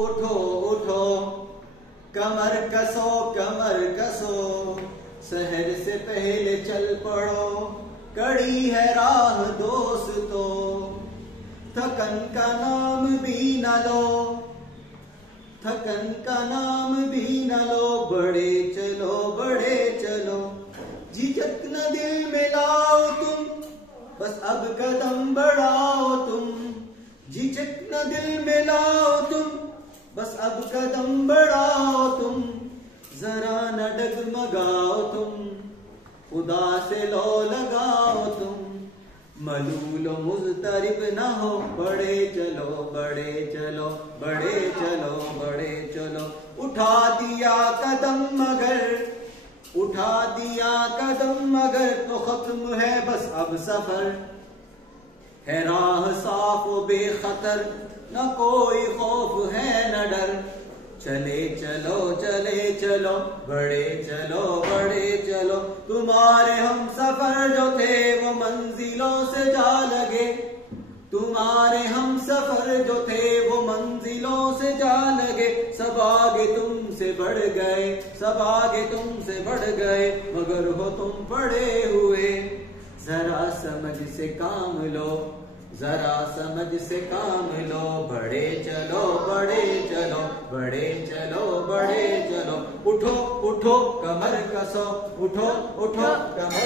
उठो उठो कमर कसो कमर कसो, शहर से पहले चल पड़ो, कड़ी है राह दोस्तों। थकन का नाम भी न लो, थकन का नाम भी न लो, बड़े चलो, झिझक न दिल में लाओ तुम, बस अब कदम बढ़ाओ तुम। झिझक न दिल में लाओ तुम, बस अब कदम बढ़ाओ तुम। जरा न डगमगाओ तुम, खुदा से लो लगाओ तुम। मलूल मुज़तरिब न हो, बड़े चलो बड़े चलो। उठा दिया कदम मगर तो खत्म है बस अब सफर। है राह साफ व बेखतर, न कोई खौफ है न डर। चले चलो बड़े चलो। तुम्हारे हम सफर जो थे वो मंजिलों से जा लगे, तुम्हारे हम सफर जो थे वो मंजिलों से जा लगे। सब आगे तुमसे बढ़ गए, मगर हो तुम पड़े हुए। जरा समझ से काम लो, बड़े चलो। उठो कमर कसो, उठो कमर